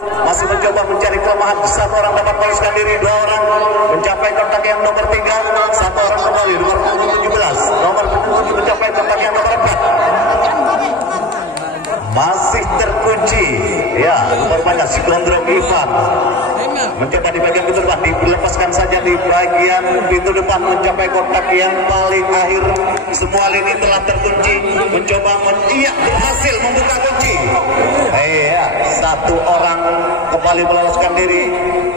Masih mencoba mencari kelemahan. Satu orang dapat meloloskan diri, dua orang mencapai kontak yang nomor 3, satu orang kembali nomor 17, nomor 17 mencapai kontak yang nomor 4. Masih terkunci ya, rupanya si Gondrong Ivan mencoba di bagian pintu depan, dilepaskan saja di bagian pintu depan mencapai kontak yang paling akhir. Semua lini telah terkunci, mencoba berhasil membuka kunci. Iya, satu orang kembali meloloskan diri,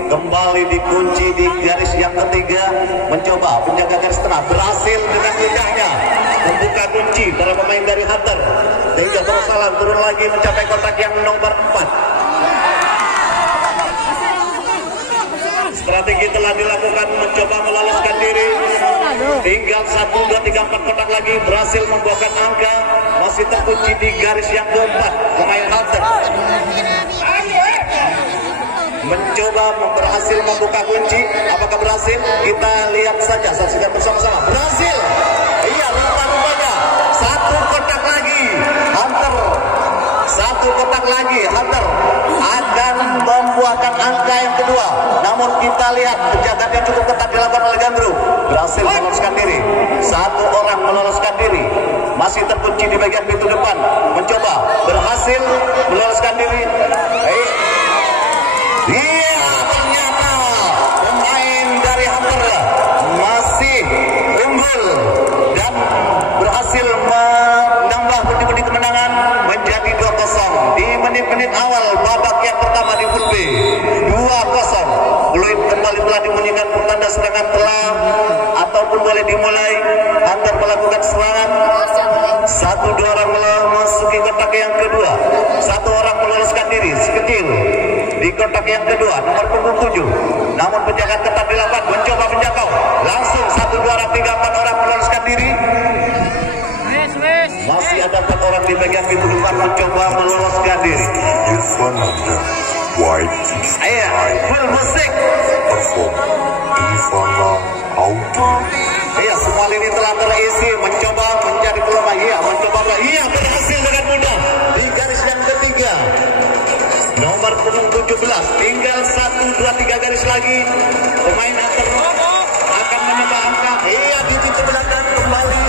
kembali dikunci di garis yang ketiga, mencoba penjaga garis tengah berhasil dengan mudahnya membuka kunci para pemain dari Hunter. Sehingga Darussalam turun lagi mencapai kontak yang nomor 4. Strategi telah dilakukan mencoba meloloskan diri. Tinggal 1, 2, 3, 4 kotak lagi, berhasil membuahkan angka. Masih terkunci di garis yang keempat pemain Hunter. Mencoba berhasil membuka kunci. Apakah berhasil? Kita lihat saja, saksikan bersama-sama. Berhasil. Iya, rupa-rupanya satu kotak lagi Hunter. Satu kotak lagi Hunter akan membuahkan angka yang kedua. Namun kita lihat penjagaan yang cukup ketat dilakukan oleh Gandrung. Berhasil meloloskan diri. Satu orang meloloskan diri. Masih terkunci di bagian pintu depan. Mencoba berhasil meloloskan diri. Iya, ternyata pemain dari Hunter masih unggul dan berhasil menambah pundi-pundi kemenangan menjadi 2-0 di menit-menit awal babak yang pertama di Pool B. 2-0. Peluit kembali telah dibunyikan, pertanda serangan telah ataupun boleh dimulai. Hunter melakukan serangan. 1-2 orang memasuki kotak yang kedua. 1 orang meloloskan diri sekecil di kotak yang kedua nomor punggung 7. Namun penjagaan tetap dilakukan, mencoba menjangkau. Langsung 1, 2, 3, 4 orang meloloskan diri. Masih ada 4 orang di bagian pintu depan mencoba meloloskan diri. Ayo, full musik. Iya, semua lini telah terisi, mencoba mencari kelemahan. Iya, mencoba. Iya, berhasil dengan mudah di garis yang ketiga. Nomor punggung 17, tinggal 1, 2, 3 garis lagi. Pemain Hunter akan menambah angka. Iya, di titik belakang kembali.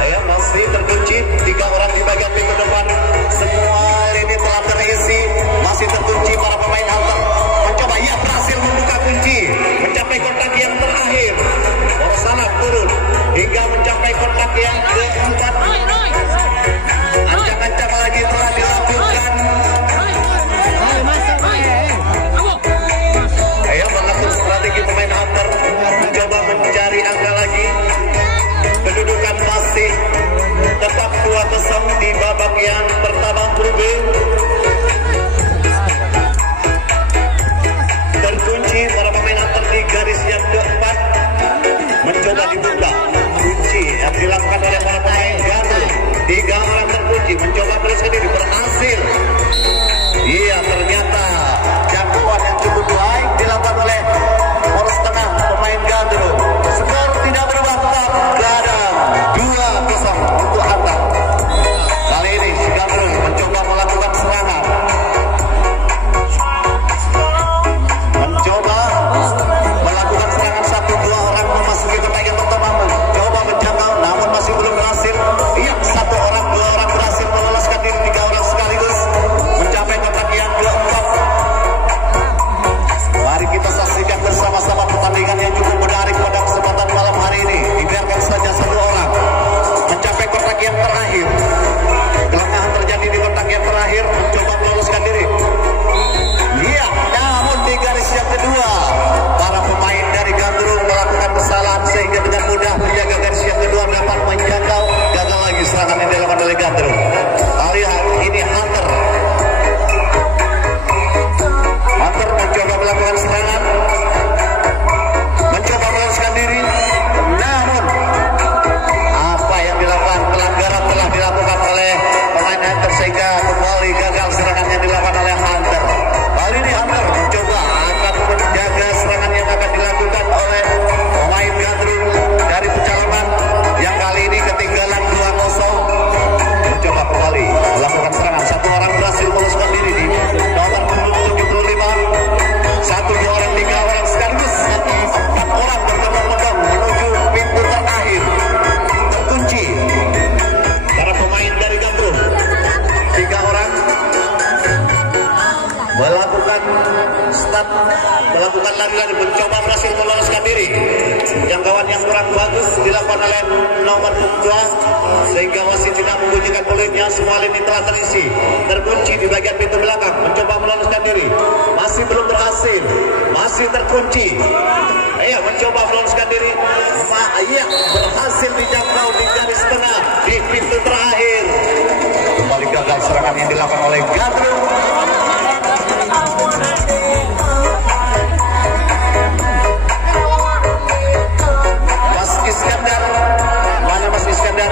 Ayo, masih terkunci 3 orang di bagian pintu depan. Semua lini telah terisi, masih terkunci para pemain Hunter. Mencoba, ia berhasil membuka kunci, mencapai kontak yang terakhir. Darussalam turun hingga mencapai kontak yang keempat. Ancang-ancang lagi telah dilakukan. Ayo, mengatur strategi pemain Hunter mencoba mencari angka lagi. Kedudukan masih tetap 2-0 di babak yang melompat, melakukan lari-lari, mencoba berhasil meloloskan diri. Jangkauan yang kurang bagus dilakukan oleh nomor 2 sehingga wasit tidak membunyikan peluitnya. Semua lini telah terisi, terkunci di bagian pintu belakang. Mencoba meloloskan diri, masih belum berhasil, masih terkunci. Iya, mencoba meloloskan diri. Iya, berhasil dijangkau di garis tengah di pintu terakhir. Kembali gagal serangan yang dilakukan oleh Gadru. Mas Iskandar, mana Mas Iskandar?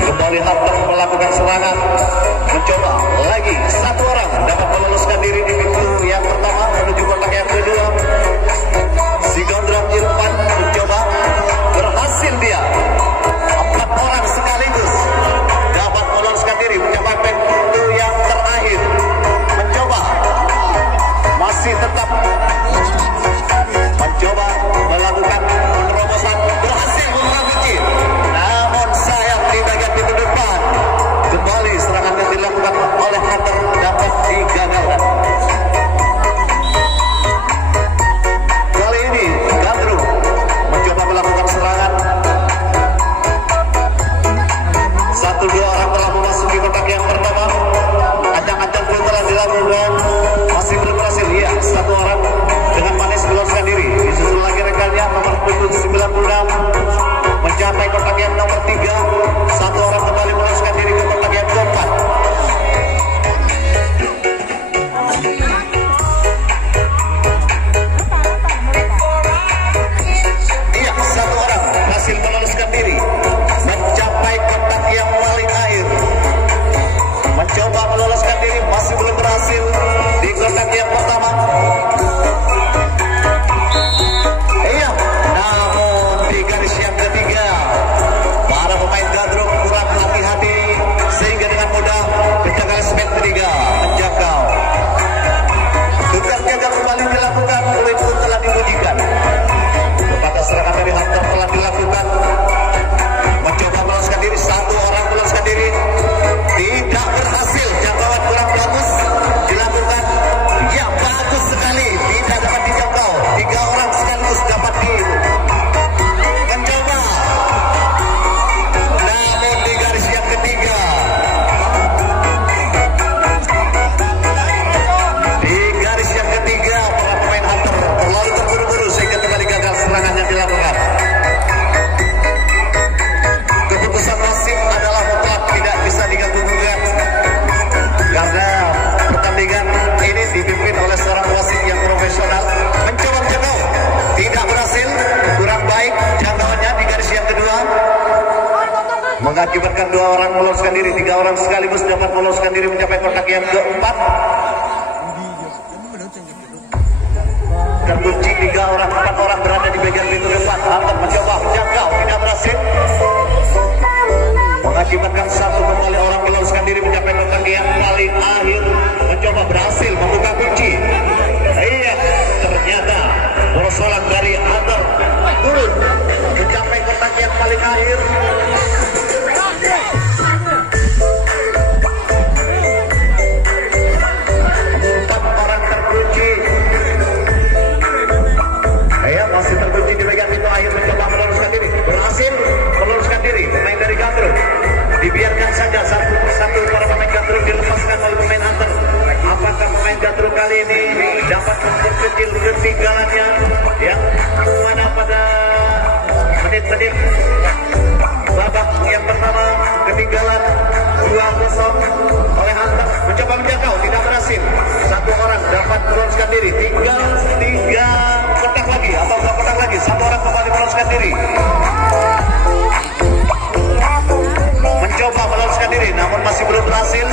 Kembali Hunter melakukan serangan, mencoba lagi. Satu orang dapat meloloskan diri di pintu yang pertama menuju kotak yang kedua. Si Gondrong Irfan mencoba, berhasil dia. 4 orang sekaligus dapat meloloskan diri mencapai pintu yang terakhir. Mencoba, masih tetap mencoba melakukan penerobosan, berhasil membuka kunci. Namun sayang di bagian pintu depan, kembali serangan yang dilakukan oleh Hunter dapat digagalkan. Kali ini Gadru mencoba melakukan serangan. 1-2 orang telah memasuki kotak yang pertama. Ancang-ancang pun telah dilakukan, masih belum berhasil. Iya, 1 orang dengan manis meloloskan diri. Disusul lagi rekannya nomor 96 mencapai kotak yang nomor 3. 1 orang kembali meloloskan diri ke kotak yang keempat. Iya, 1 orang berhasil meloloskan diri mencapai kotak yang paling akhir. Mencoba meloloskan diri, masih belum berhasil di kotak yang pertama. Iya, namun di garis yang ketiga para pemain Gadru kurang hati-hati sehingga dengan mudah penjagaan spek 3 menjangkau. Tukar jaga kembali dilakukan, peluit pun telah dibunyikan. Kepada serangan dari Hunter telah dilakukan. Mencoba meloloskan diri, 1 orang meloloskan diri, tidak berhasil. Jangkauan kurang bagus dilakukan. Ya, bagus sekali, tidak dapat dijangkau. 3 orang sekaligus dapat mencoba. Namun di garis yang ketiga, para pemain Hunter terlalu terburu-buru sehingga kembali gagal serangan yang dilakukan. Keputusan wasit adalah mutlak, tidak bisa diganggu-gugat karena pertandingan ini dipimpin oleh seorang wasit yang profesional. Mencoba menjangkau, tidak berhasil, kurang baik jangkauannya di garis yang kedua, mengakibatkan 2 orang meloloskan diri. 3 orang sekaligus dapat meloloskan diri mencapai kotak yang keempat. Terkunci 3 orang, 4 orang berada di bagian pintu depan. Hunter mencoba menjangkau, tidak berhasil, mengakibatkan 1 kembali orang meloloskan diri mencapai kotak yang paling akhir. Mencoba berhasil membuka kunci. Iya, ternyata persoalan dari Hunter turun mencapai kotak yang paling akhir. Masih terkunci di bagian pintu akhir, mencoba meloloskan diri, berhasil meloloskan diri. Pemain dari Gadru dibiarkan saja satu para pemain Gadru dilepaskan oleh pemain Hunter. Apakah pemain Gadru kali ini dapat memperkecil ketinggalannya yang mana pada menit-menit babak yang pertama ketinggalan 2-0 oleh Hunter. Mencoba menjangkau, tidak berhasil. 1 orang dapat meloloskan diri. Tinggal 3 kotak lagi atau 2 kotak lagi. 1 orang kembali meloloskan diri. Mencoba meloloskan diri, namun masih belum berhasil.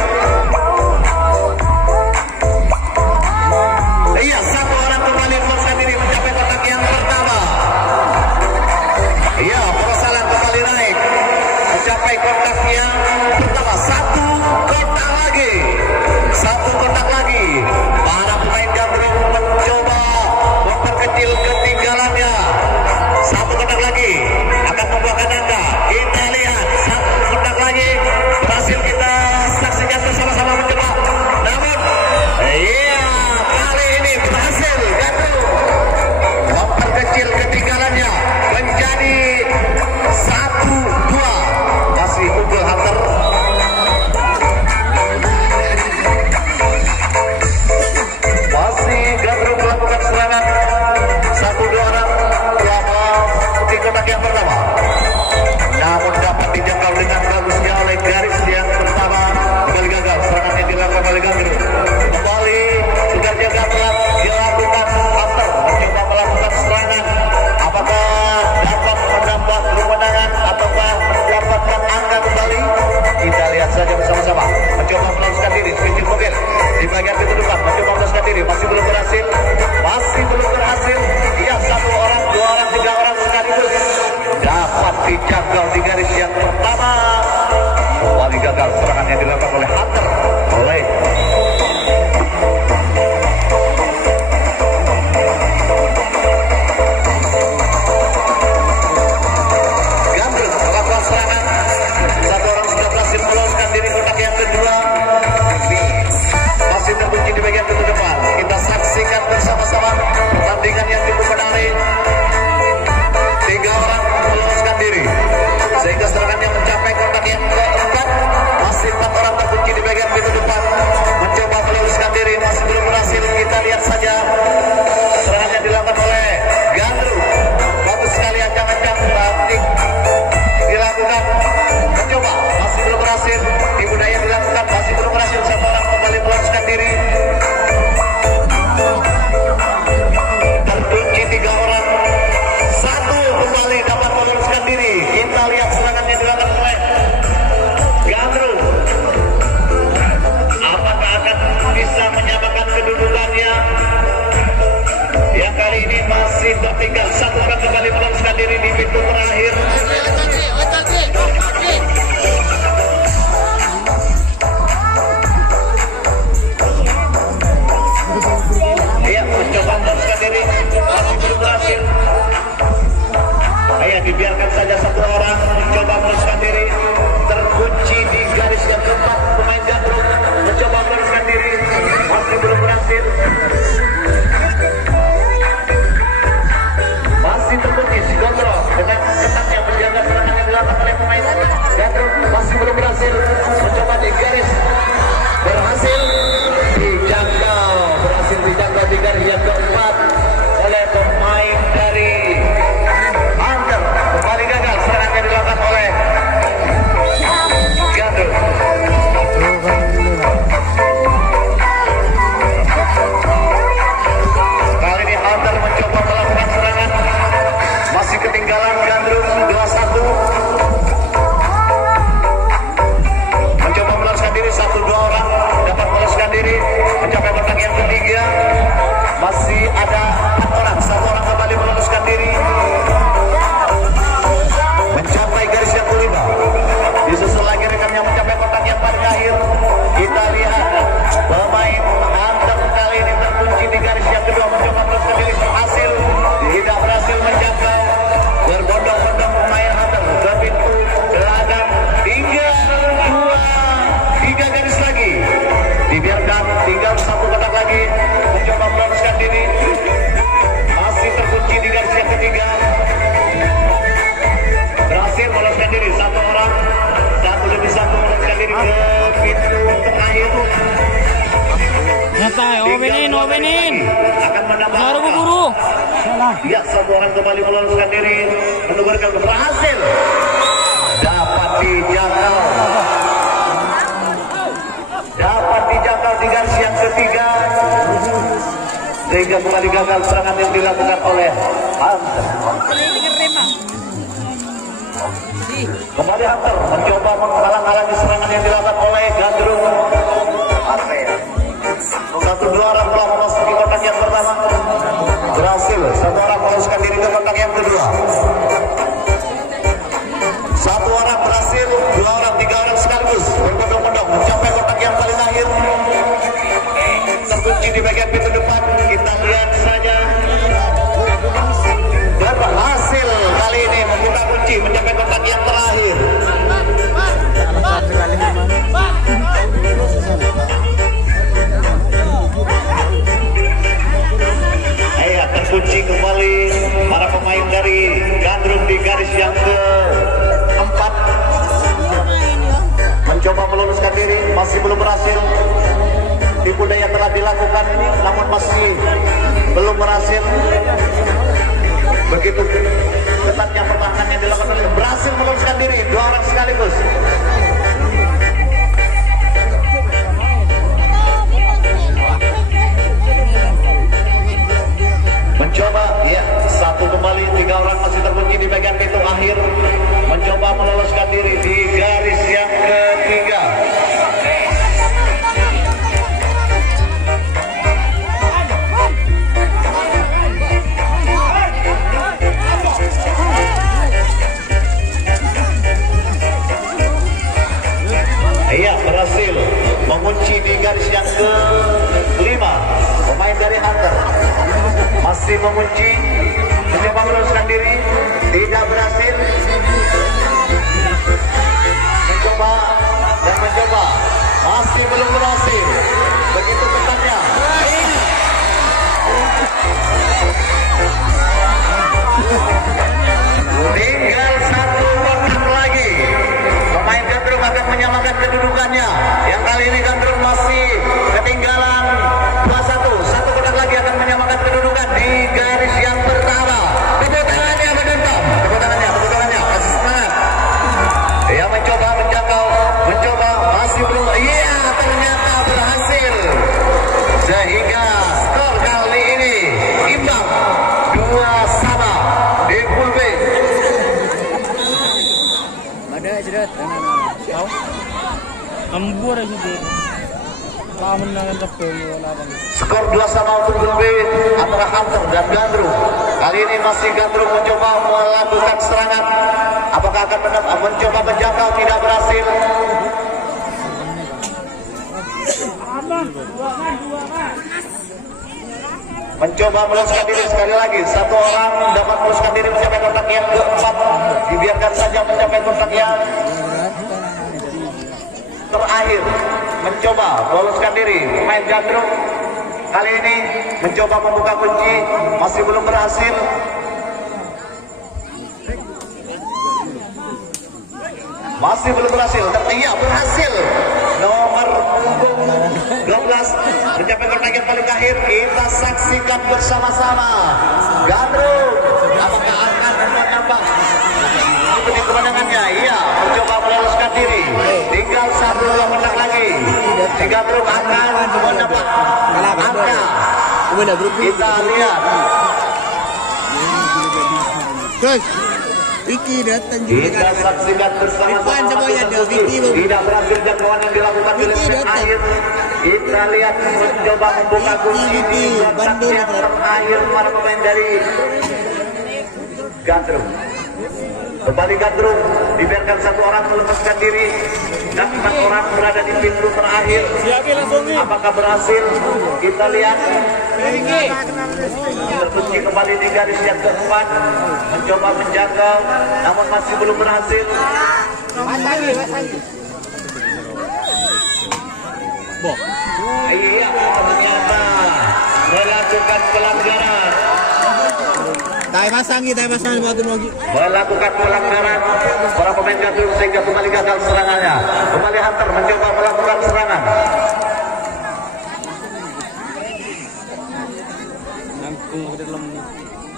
Iya, 1 orang kembali meloloskan diri mencapai kotak yang pertama. Iya, Prosalan kembali naik mencapai kotak yang pertama. 1 kotak lagi, 1 kotak lagi. Para pemain Gadru mencoba memperkecil ketinggalannya. 1 kotak lagi. bagian pintu depan, mencoba meloloskan diri, masih belum berhasil. Iya, 1 orang, 2 orang, 3 orang sekaligus dapat dijangkau di garis yang pertama. Kembali gagal serangan yang dilakukan oleh Hunter. Oleh Gandrung melakukan serangan. 1 orang sudah berhasil meloloskan diri kotak yang kedua. Masih terkunci di bagian pintu depan. Kita saksikan bersama-sama pertandingan yang cukup menarik. 3 orang meloloskan diri sehingga serangannya mencapai kotak yang keempat. Masih 4 orang terkunci di bagian pintu depan, mencoba meloloskan diri, masih belum berhasil. Kita lihat saja serangan yang dilakukan oleh Gandrung. Bagus sekali ancang-ancang taktik dilakukan, mencoba, masih belum berhasil. Tipu daya dilakukan, masih belum berhasil. 1 orang kembali meloloskan diri, terkunci 3 orang. 1 kembali dapat meloloskan diri. Kita lihat serangan yang dilakukan oleh Gandrung. Apakah akan bisa menyamakan kedudukannya? Yang kali ini masih tertinggal. 1 orang kembali meloloskan diri di pintu terakhir. Iya, mencoba meloloskan diri, masih belum berhasil. Ayo dibiarkan saja 1 orang mencoba meloloskan diri, terkunci di garis yang keempat. Pemain Gandrung mencoba meloloskan diri, masih belum berhasil. Masih terkunci si kontrol dengan ketatnya menjaga serangan yang dilakukan oleh pemain Gandrung, masih belum berhasil. Mencoba di garis, berhasil dijangkau di garis yang keempat oleh pemain dari Hunter. Kembali gagal serangan yang dilakukan oleh Gandrung. Kali ini Hunter mencoba melakukan serangan, masih ketinggalan Gandrung 2-1. Mencoba meloloskan diri, 1-2 orang dapat meloloskan diri, mencapai kotak yang ketiga. Masih ada 4 orang, 1 orang kembali meloloskan diri, mencapai garis yang kelima. Disusul lagi rekannya mencapai kotak yang paling akhir. Kita lihat pemain Hunter kali ini terkunci di garis yang kedua, mencoba meloloskan diri, berhasil, tidak berhasil menjangkau. Berbondong-bondong pemain Hunter ke pintu belakang. 3 garis lagi. Dibiarkan tinggal 1 kotak lagi, mencoba meloloskan diri, masih terkunci di garis yang ketiga. Berhasil meloloskan diri 1 orang, 1 demi 1 meloloskan diri ke pintu terakhir. Openin. Akan menambah baru buru. Ya, 1 orang kembali meloloskan diri, menunggukan berhasil, dapat dijangkau di garis yang ketiga, sehingga kembali gagal serangan yang dilakukan oleh Hunter. Kembali Hunter mencoba menghalang-halangi serangan yang dilakukan oleh Gandrung. 1-2 orang telah memasuki kotak yang pertama, berhasil. 1 orang meloloskan diri ke kotak yang kedua. 1 orang berhasil, 2 orang, 3 orang sekaligus berbondong-bondong mencapai kotak yang paling akhir. Terkunci di bagian pintu depan. Kita lihat saja, berhasil kali ini membuka kunci mencapai kotak yang terakhir. Ayo, terkunci kembali para pemain dari Gandrung di garis yang keempat, mencoba meloloskan diri, masih belum berhasil. Tipu daya telah dilakukan, namun masih belum berhasil. Begitu ketatnya pertahanan yang dilakukan, berhasil meloloskan diri 2 orang sekaligus. Mencoba, ya, 1 kembali, 3 orang masih terkunci di bagian pintu akhir, mencoba meloloskan diri di garis yang ketiga. mengunci, mencoba meluruskan diri, tidak berhasil. Mencoba dan mencoba, masih belum berhasil. Begitu ketatnya. Tinggal satu kotak lagi. Pemain Gandrung akan menyamakan kedudukannya. Yang kali ini Gandrung masih ketinggalan 2-1. Satu kotak lagi akan menyamakan kedudukan di garis yang pertama. Tepuk tangannya berdendam. Tepuk tangannya. Kasih semangat. Dia mencoba menjangkau, mencoba masih belum. Iya, ternyata berhasil. Sehingga skor kali ini imbang 2-2 di pool B. Ada jerat. Tahu? Ambur aja deh. Lawan dengan lawan. Skor 2-2 untuk pool B antara Hunter dan Gandrung. Kali ini masih Gandrung mencoba melakukan serangan. Apakah akan mencoba menjangkau, tidak berhasil. Mencoba meluruskan diri sekali lagi. Satu orang dapat meluruskan diri mencapai kotak yang keempat. Dibiarkan saja mencapai kotak yang terakhir. Mencoba meluruskan diri pemain Gandrung. Kali ini mencoba membuka kunci, masih belum berhasil. Masih belum berhasil. Iya, berhasil. Nomor 12 mencapai kotak yang paling akhir. Kita saksikan bersama-sama. Gandrung, apakah akan menambah ikuti kemenangannya? Iya, mencoba meloloskan diri. Tinggal 1-2 kotak lagi. Si Gandrung akan mendapat angka. Kita lihat. Vicky datang juga. Kita saksikan bersama-sama. Tidak berhasil jangkauan yang dilakukan oleh pemain akhir. Kita lihat mencoba membuka kunci di kotak yang terakhir para pemain dari Gandrung. Kembali Gandrung, dibiarkan satu orang melepaskan diri dan 4 orang berada di pintu terakhir. Apakah berhasil? Kita lihat. Terkunci kembali di garis yang keempat, mencoba menjangkau, namun masih belum berhasil. Iya, ternyata melakukan pelanggaran. Melakukan pelanggaran para pemain Gandrung sehingga kembali gagal serangannya. Kembali Hunter mencoba melakukan serangan.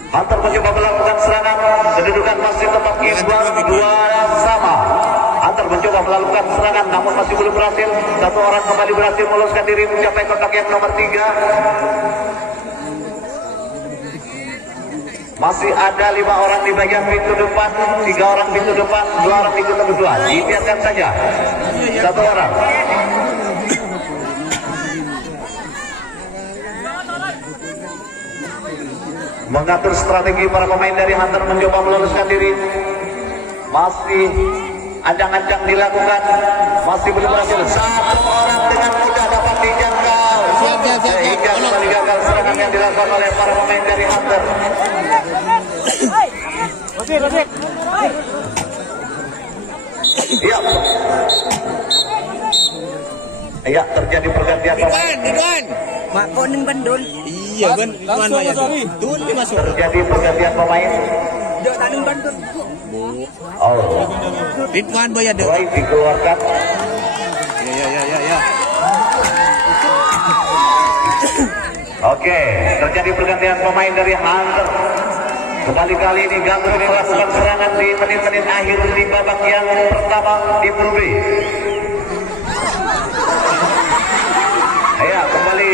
Hunter mencoba melakukan serangan. Kedudukan masih tetap imbang 2-2. Hunter mencoba melakukan serangan namun masih belum berhasil. Satu orang kembali berhasil meloloskan diri mencapai kotak yang nomor 3. Masih ada 5 orang di bagian pintu depan, 3 orang pintu depan, 2 orang pintu kedua. Dibiarkan saja. Satu orang. Mengatur strategi para pemain dari Hunter mencoba meloloskan diri. Masih ancang-ancang dilakukan, masih belum berhasil. Satu orang dengan mudah dapat dijangkau sehingga kembali gagal serangan yang dilakukan oleh para pemain dari Hunter. Iya, terjadi pergantian pemain. Mak koning bandul. Iya kan, terjadi pergantian pemain. Dek taning bandul. Oh. Ridwan bayar dek. Roy dikeluarkan. Ya. Oke, terjadi pergantian pemain dari Hunter. Kali ini Gandrung melakukan serangan di menit-menit akhir di babak yang pertama di pool B. Ayo kembali.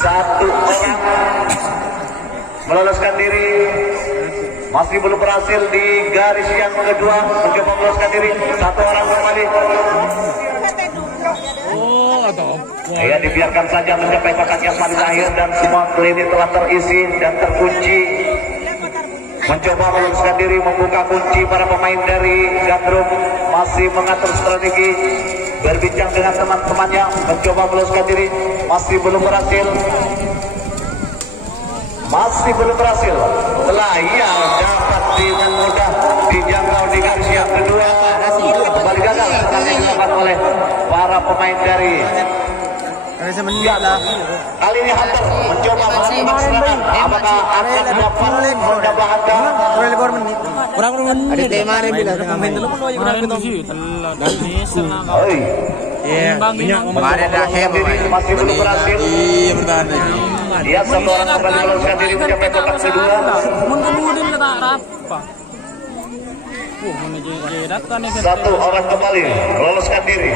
Satu orang meloloskan diri, masih belum berhasil di garis yang kedua, mencoba meloloskan diri. Satu orang kembali. Ya, dibiarkan saja mencapai kotak yang paling akhir dan semua klinik telah terisi dan terkunci. Mencoba meloloskan diri, membuka kunci para pemain dari Gandrung, masih mengatur strategi, berbincang dengan teman-temannya, mencoba meloloskan diri, masih belum berhasil. masih belum berhasil. Setelah ia dapat dengan mudah dijangkau di garis yang kedua, kembali gagal sekali dilakukan oleh para pemain dari kali ini Hunter mencoba melakukan serangan. Apakah akan dapat menambah angka? Kurang ada tema bila pemain dulu masih belum berhasil. Iya bertahan. Dia satu orang kembali meloloskan diri mencapai kotak kedua. Satu orang kembali meloloskan diri.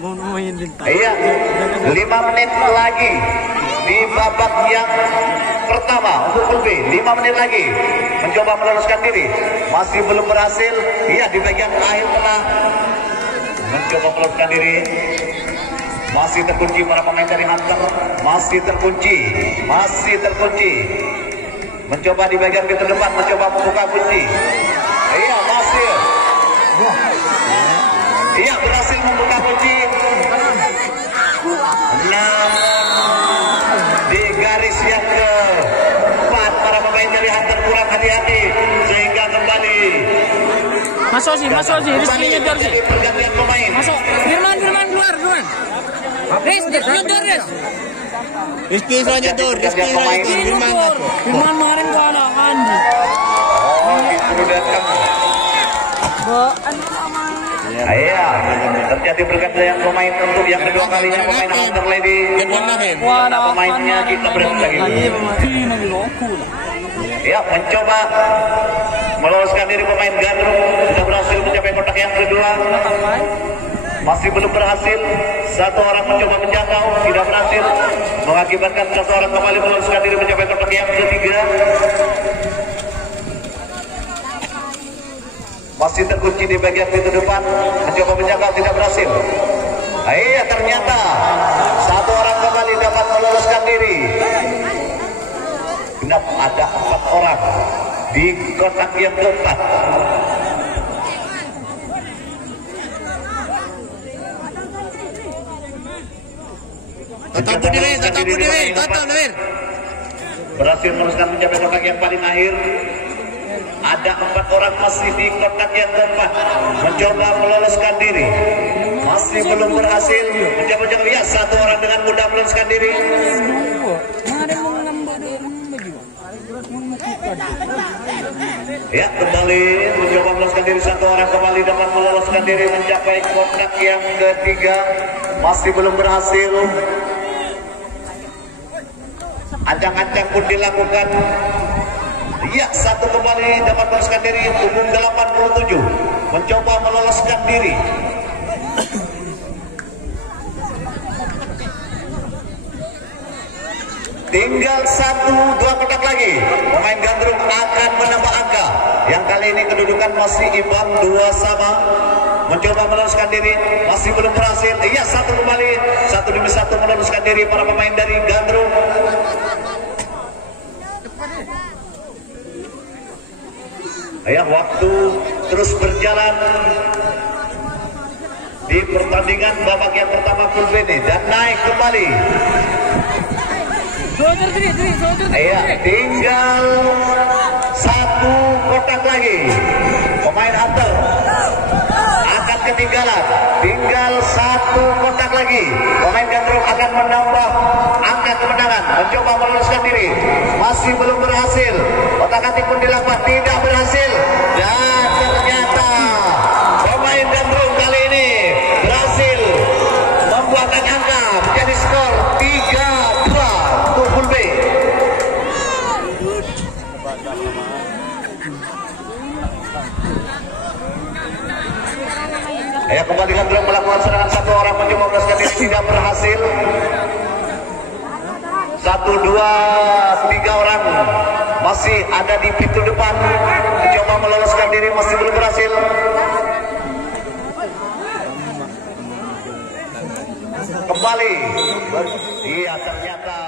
Iya, 5 menit lagi di babak yang pertama untuk grup B. 5 menit lagi mencoba meloloskan diri, masih belum berhasil. Iya, di bagian akhir telah mencoba meloloskan diri. Masih terkunci para pemain dari Hunter, masih terkunci. Mencoba di bagian pintu depan, mencoba membuka kunci. Iya, masih. Iya, berhasil membuka kunci. Namun di garis yang keempat para pemain dari Hunter kurang hati-hati sehingga kembali masuk sih Rizky nyetor sih. Pergantian pemain. Masuk Firman keluar Rizky nyetor Firman kemarin kalah Andi. Itu datang. Iya, terjadi pergantian pemain untuk yang kedua kalinya pemain Hunter Lady. Pemainnya kita berhenti lagi. Ya, mencoba meloloskan diri pemain Gandrung, sudah berhasil mencapai kotak yang kedua. Masih belum berhasil. Satu orang mencoba menjangkau, tidak berhasil, mengakibatkan satu orang kembali meloloskan diri mencapai kotak yang ketiga. Masih terkunci di bagian pintu depan, mencoba menjangkau, tidak berhasil. Iya, ternyata satu orang kembali dapat meloloskan diri. Genap ada 4 orang di kotak yang keempat. Tetap diri. Berhasil meloloskan mencapai kotak yang paling akhir. Ada 4 orang masih di kotak yang keempat, mencoba meloloskan diri, masih belum berhasil. Mencoba ya, satu orang dengan mudah meloloskan diri. Ya, kembali mencoba meloloskan diri, satu orang kembali dapat meloloskan diri mencapai kotak yang ketiga, masih belum berhasil. Ancang-ancang pun dilakukan. Ya, satu kembali dapat meloloskan diri, umum 87 mencoba meloloskan diri. Tinggal 1-2 kotak lagi. Pemain Gandrung akan menambah angka. Yang kali ini kedudukan masih imbang 2-2. Mencoba meloloskan diri, masih belum berhasil. Iya, satu kembali, 1-1 meloloskan diri para pemain dari Gandrung. Ya, waktu terus berjalan di pertandingan babak yang pertama grup ini dan naik kembali. Ya, tinggal 1 kotak lagi. Pemain Hunter akan ketinggalan. Tinggal 1 kotak lagi. Pemain Gandrung akan menambah angka kemenangan. Mencoba meloloskan diri, masih belum berhasil. Otak-atik pun dilakukan, tidak berhasil. Dan ternyata pemain Gandrung kali ini berhasil membuahkan angka menjadi skor 3-2 untuk Full B. Ya, kembali Gandrung melakukan serangan, satu orang mencoba meloloskan diri, tidak berhasil. 1, 2, 3 orang masih ada di pintu depan, mencoba meloloskan diri, masih belum berhasil. Kembali, iya ternyata